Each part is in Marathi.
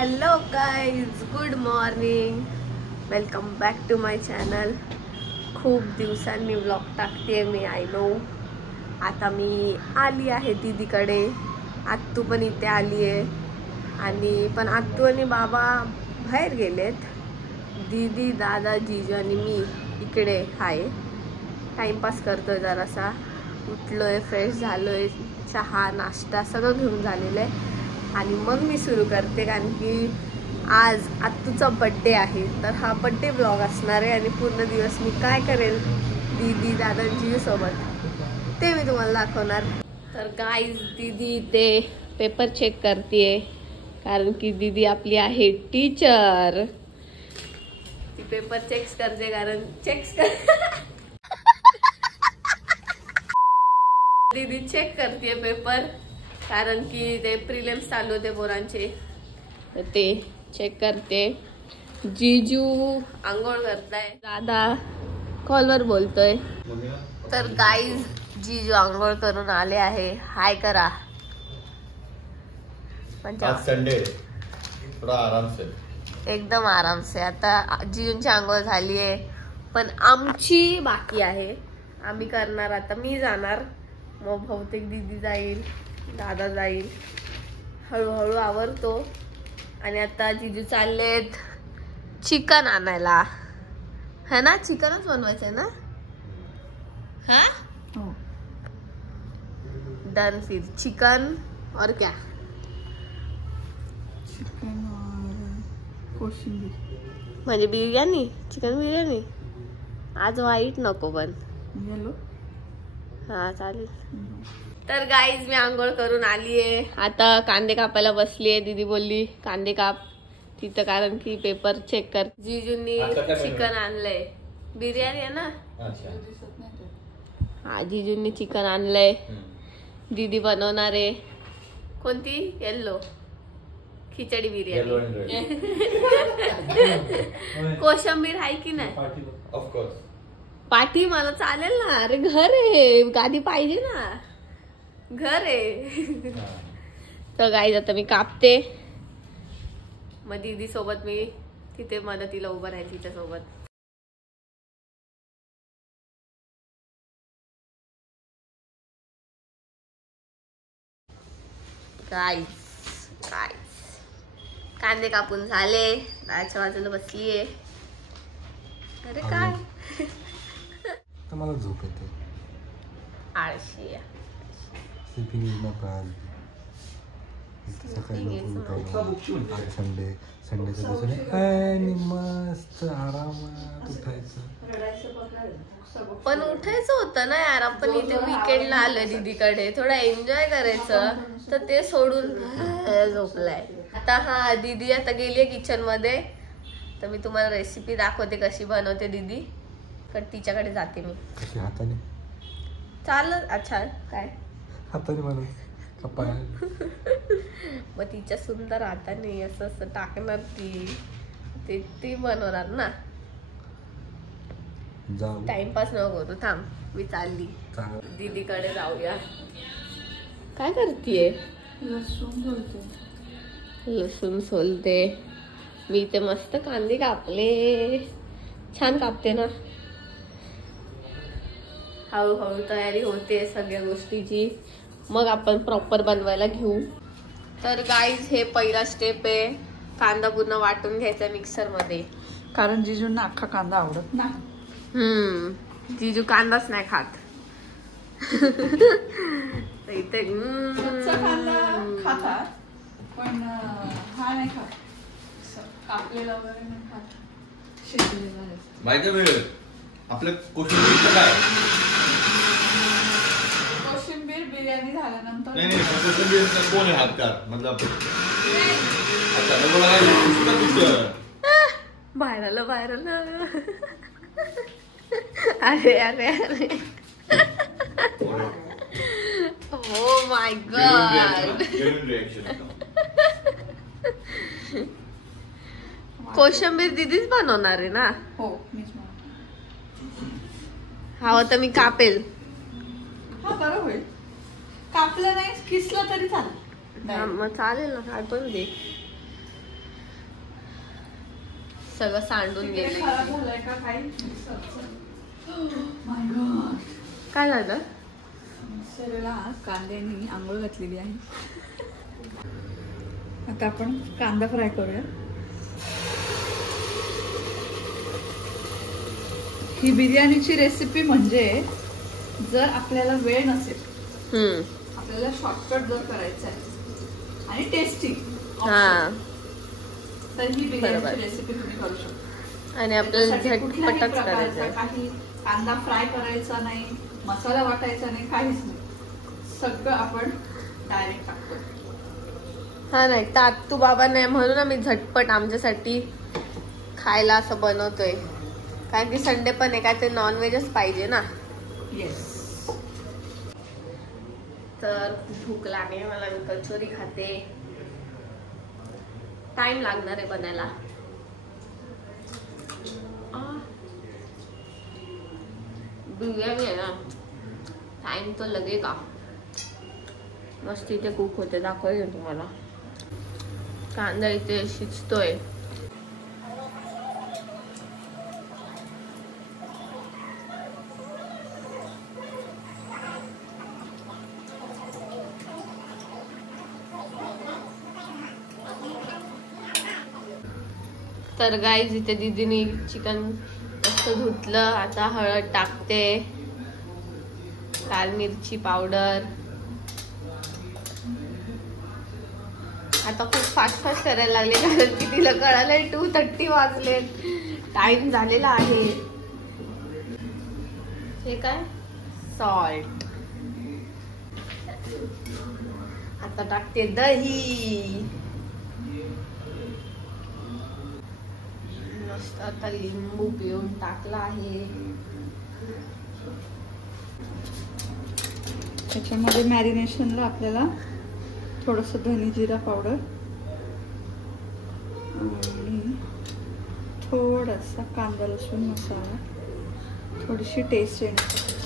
Hello guys, good morning. Welcome back to my channel. खूप दिवसांनी व्लॉग टाकते मी, आय नो. आता मी आली आहे दीदीकडे. आत्तू पण इथे आली आहे आणि पण आत्तू आणि बाबा बाहेर गेलेत. दीदी, दादा, जीजू आणि मी इकडे आहे. टाईमपास करतोय जरासा. उठलोय, फ्रेश झालोय, चहा नाश्ता सगळं घेऊन झालेलं आहे आणि मग मी सुरू करते. कारण की आज आत्तूचा बड्डे आहे, तर हा बड्डे ब्लॉग असणार आहे आणि पूर्ण दिवस मी काय करेल दीदी, दादांजी सोबत ते मी तुम्हाला दाखवणार. तर गाईज, दीदी ते पेपर चेक करते कारण की दीदी आपली आहे टीचर. ती पेपर चेक्स करते कारण दीदी चेक करते पेपर कारण की ते प्रिलिम्स चालू होते पोरांचे, तर ते चेक करते. जीजू आंघोळ करताय, दादा कॉलवर बोलतोय. तर गाईज, जीजू आंघोळ करून आले आहे. हाय करा. आज संडे, थोड़ा आराम से, एकदम आराम से. आता जीजूंची आंघोळ झाली आहे, पण आमची बाकी आहे. आम्ही करणार. आता मी जाणार, मग बहुतेक दीदी जाईल, दादा जाईल. हळूहळू आवरतो. आणि आता जीजू चाललेत चिकन आणायला, है ना? चिकनच बनवायचंय ना? हा, डन. फिर चिकन और क्या? चिकन और कोशिंबीर. म्हणजे बिर्याणी, चिकन बिर्याणी. आज व्हाईट नको पण येलो. हा चालेल. तर गाईज, मी आंघोळ करून आलीये. आता कांदे कापायला बसलीये. दीदी बोलली कांदे काप तिथं, कारण की पेपर चेक कर. जीजूंनी चिकन आणलंय. बिर्याणी आहे ना? हा, जीजूंनी चिकन आणलंय. दीदी बनवणार आहे कोणती? येल्लो खिचडी बिर्याणी. कोशिंबीर आहे की नाही? ऑफकोर्स. पाठी मला चालेल ना. अरे घर आहे, गादी पाहिजे ना. घर आहे. तर गाईज, आता मी कापते. मग दीदी सोबत मी तिथे मदतीला उभं राहील तिच्या सोबत. कांदे कापून झाले. दाच्या बाजूला बसलीये. अरे काय मला झोप येते. आळशी आहे. संडेच्या दिवशी मस्त आरामात उठायचं. पण उठायचं होतं ना यार. आपण इथे वीकेंडला आलोय दीदीकडे, थोडा एन्जॉय करायचं. तर ते सोडून झोपलाय. आता हा, दीदी आता गेलीये किचन मध्ये. तर मी तुम्हाला रेसिपी दाखवते कशी बनवते दीदी. तर तिच्याकडे जाते मी. कशी? हाताने चालत. अच्छा, काय हाताने बनवते का पायाने? मग तिच्या सुंदर हाताने असं असं टाकणार ती बनवणार ना. जाऊ, टाइमपास नको करू. थांब, मी चालली दीदीकडे. जाऊया. काय करतीये? लसूण सोलते. लसूण सोलते. मी इथे मस्त कांदे कापले. छान कापते ना. हळूहळू तयारी होते सगळ्या गोष्टीची, मग आपण प्रॉपर बनवायला घेऊ. तर गाईज, हे पहिला स्टेप आहे. कांदा पूर्ण वाटून घ्यायचा मिक्सर मध्ये, कारण जीजूंना अख्खा कांदा आवडत ना. जीजू कांदाच नाही खात. इथे कांदा खातात, पण हा नाही खात. कापलेला वगैरे नाही खात. शिजलेला. बाय द वे, आपलं कोशिंबीर काय? कोशिंबीर बिर्याणी झाल्यानंतर. नाही, कोशिंबीर कोण आहे हातकार? मतलब बाहेर आलं. अरे अरे अरे, ओ माय गॉड. कोशिंबीर दीदीच बनवणार आहे ना? हो, मीच बनवते. हवं तर मी कापेल. हा, बरं होईल. कापलं नाही, किसलं तरी चालेल. मग चालेल ना, काय पण दे. सगळं सांडून तिकडे गेले. खराब झालंय का काही माय गॉड. काय झालं? मिक्सरला कांद्याने आंघोळ घातलेली आहे. आता आपण कांदा फ्राय करूया. ही बिर्याणीची रेसिपी म्हणजे जर आपल्याला वेळ नसेल, आपल्याला शॉर्टकट जर करायचं आहे आणि टेस्टी, हा, तर ही बरोबर. बिर्याणीची रेसिपी तुम्ही करू शकता. आणि आपल्याला त्याच्यासाठी कुठल्याही झटपटच प्रकारचा करायचं. काही कांदा फ्राय करायचा नाही, मसाला वाटायचा नाही, काहीच नाही. सगळं आपण डायरेक्ट टाकतो. हा नाही तर तू बाबा नाही म्हणून आम्ही झटपट आमच्यासाठी खायला असं बनवतोय. कारण की संडे पण आहे, काय ते नॉनव्हेजच पाहिजे ना. येस. तर खूप भूक लागली मला, मी कचोरी खाते. टाइम लागणार आहे बनायला. बिर्याणी आहे ना, टाइम तो लगेगा. मस्त इथे कुक होते, दाखवेल तुम्हाला. कांदा इथे शिजतोय. तर गाईज इथे दीदीने चिकन मस्त धुतलं. आता हळद टाकते, लाल मिरची पावडर. आता खूप फास्ट फास्ट करायला लागले कारण की तिला कळालंय 2:30 वाजलेत, टाइम झालेला आहे. हे काय सॉल्ट. आता टाकते दही. मस्त आता लिंबू पिळून टाकला आहे. त्याच्यामध्ये मॅरिनेशनला आपल्याला थोडस धनी जिरा पावडर आणि थोडासा कांदा लसूण मसाला, थोडीशी टेस्ट येण्यासाठी.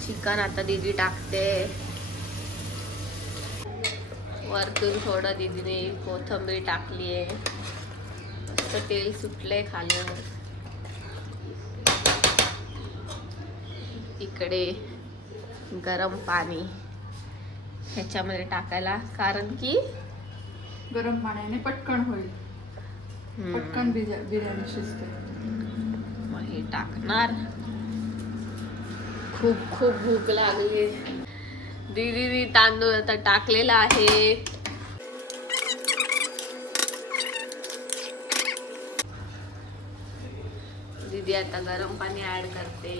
चिकन आता दीदी टाकते. वरतून थोडं दीदीने कोथिंबीर टाकलीये. मस्त तेल सुटलंय खाली. इकडे गरम पाणी ह्याच्यामध्ये टाकायला, कारण की गरम पाण्याने पटकन होईल, पटकन बिर्याणी शिजते. मग हे टाकणार. खूप खूप भूक लागली. दीदीने तांदूळ आता टाकलेला आहे. दीदी आता गरम पाणी ऍड करते.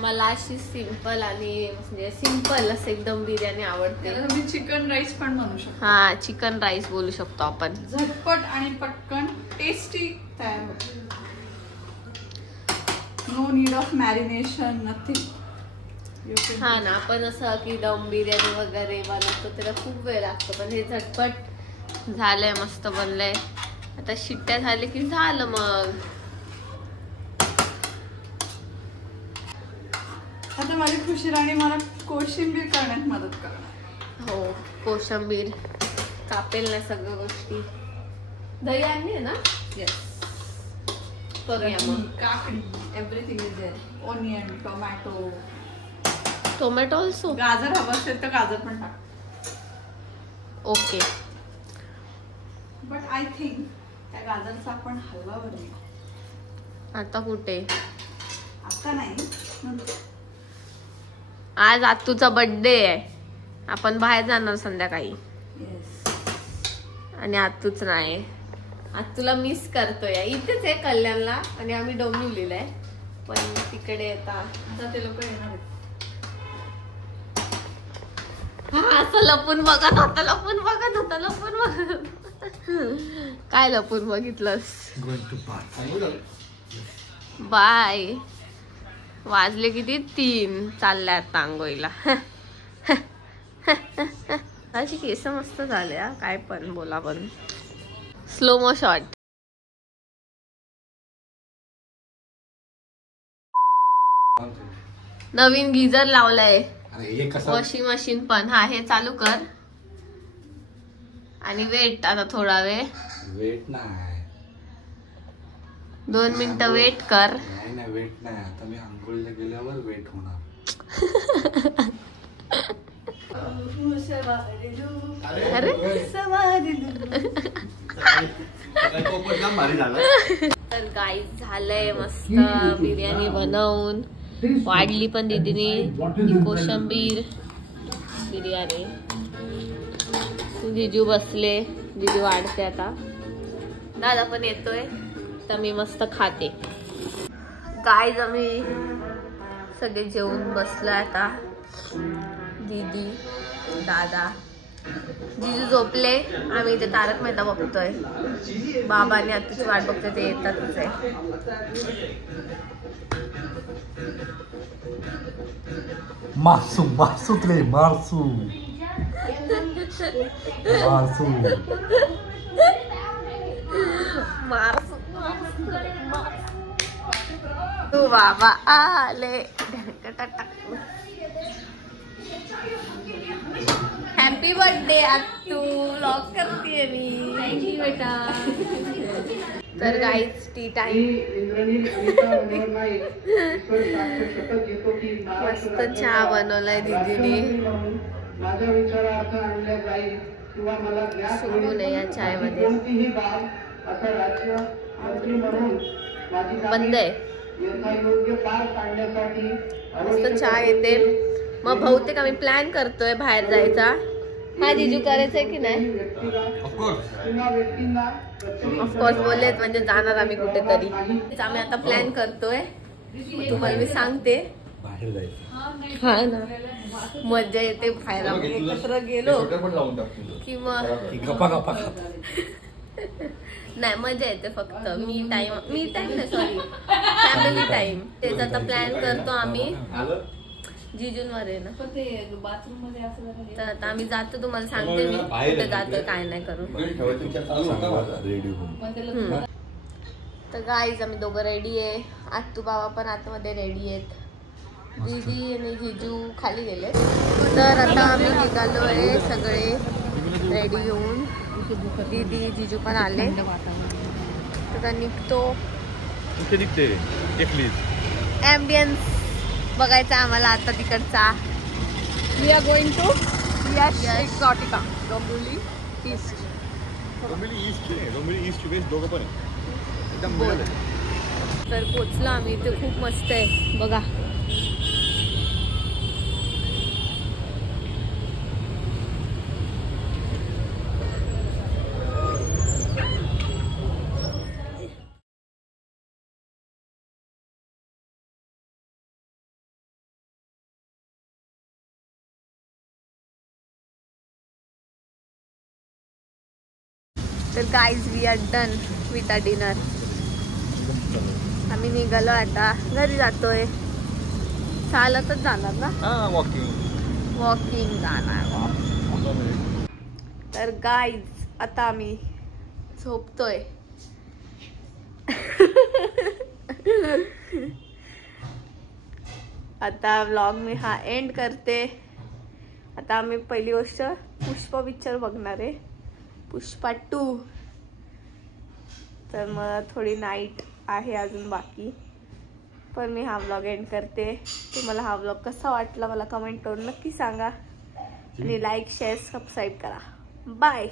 मला अशी सिंपल आणि म्हणजे सिंपल असं एकदम बिर्याणी आवडते. त्याला तुम्ही चिकन राईस पण बनवू शकता. हा, चिकन राईस बोलू शकतो आपण. झटपट आणि पटकन टेस्टी तयार होते. No need of marination, nothing. हा ना, आपण असं की दम बिर्याणी वगैरे बनवतो त्याला खूप वेळ लागतो, पण हे झटपट झालंय, मस्त बनलंय. आता शिट्ट्या झाले की झालं. मग आता माझी खुशी राणी मला कोशिंबीर करण्यात मदत करणार. हो, कोशिंबीर कापेल ना सगळ्या गोष्टी. दही आणली आहे ना? येस. करूया मग. काकडी, everything is there. Onion, tomato. Tomato also. गाजर हवं असेल तर गाजर पण टाक. ओके. बट आय थिंक त्या गाजरचा आपण हलवा बनवू. आता कुठे? आता नाही, नंतर. आज आत्तूचा बर्थडे आहे, आपण बाहेर जाणार संध्याकाळी. येस. आणि आत्तूच नाही. आत्तूला मिस करतोय. इथेच आहे कल्याणला आणि आम्ही डोंबिवलीला आहे, पण तिकडे येतात. आता ते लोक येणार आहेत. हा, असं लपून बघत होता, लपून बघत होता, लपून बघत होता. काय लपून बघितलंस? बाय. वाजले किती 3 चालल्यात आंघोळीला. अशी केस मस्त झाल्या काय पण बोला पण. Slow mo shot. नवीन गिझर लावलाय. वॉशिंग मशीन पण. हा हे चालू कर आणि वेट आता थोडा वेळ. वेट नाही 2 मिनिटं वेट कर. नाही वेट नाही. आता मी आंघोळीला गेल्यावर वेट होणार. अरे तर गाईस झालंय मस्त बिर्याणी बनवून. वाढली पण दीदीने कोशिंबीर बिर्याणी. जिजू बसले. जिजू वाढते आता. दादा पण येतोय तर मी मस्त खाते. गाईज आम्ही सगळे जेवून बसलो आता. दीदी दादा जिजू झोपले. आम्ही इथे तारक मेहता बघतोय. बाबा आणि आत्ताची वाट बघतोय. ते येतातच आहे. मासू मासू तुले मारसू मारसू तू बाबा आले. Happy birthday आत्तू. व्लॉग करते मी. थँक्यू बेटा. तर गाईज टी टाइम. मस्त चहा बनवलाय दीदीने. सुकून आहे या चायमध्ये. बंद आहे. मस्त चहा येते. मग बहुतेक आम्ही प्लॅन करतोय बाहेर जायचा. हा जिजू करायचंय की नाही? ऑफकोर्स बोललेत म्हणजे जाणार आम्ही कुठेतरी. आम्ही आता प्लॅन करतोय. तुम्हाला मी सांगते. बाहेर जायचं. हा ना मजा येते बाहेर आम्ही एकत्र गेलो कि मग गप्पा गप्पा खात. नाही मजा येते. फक्त मी टाइम नाही सॉरी फॅमिली टाइम. त्याचा आता प्लॅन करतो आम्ही. जिजूंवर आहे ना. बाथरूम मध्ये असं तर आता आम्ही जातो. तुम्हाला सांगते मी कुठे जातो काय नाही करून. तर गाईज आम्ही दोघं रेडी आहे. आत्तू बाबा पण आतमध्ये रेडी आहेत. दीदी आणि जिजू खाली गेले. तर आता आम्ही निघालो आहे सगळे रेडी होऊन. दीदी जिजू पण आले. आता निघतो. ॲम्बियन्स बघायचा आम्हाला आता तिकडचा. We are going to Yash Exotica Dombivli East. Dombivli East West दोघं पण एकदम. तर पोचलो आम्ही. इथे खूप मस्त आहे बघा. तर guys we are done with a dinner. आम्ही निघालो आता घरी जातोय. चालतच जाणार ना. वॉकिंग जाणार. तर गाईज आता आम्ही झोपतोय. आता व्लॉग मी हा एंड करते. आता आम्ही पहिली गोष्ट पुष्पा पिक्चर बघणार आहे. पुष्पा 2. तर मग थोडी नाईट आहे अजून बाकी. पण मी हा व्लॉग एंड करते. तुम्हाला हा व्लॉग कसा वाटला मला कमेंट करून नक्की सांगा. आणि लाईक शेअर सबस्क्राईब करा. बाय.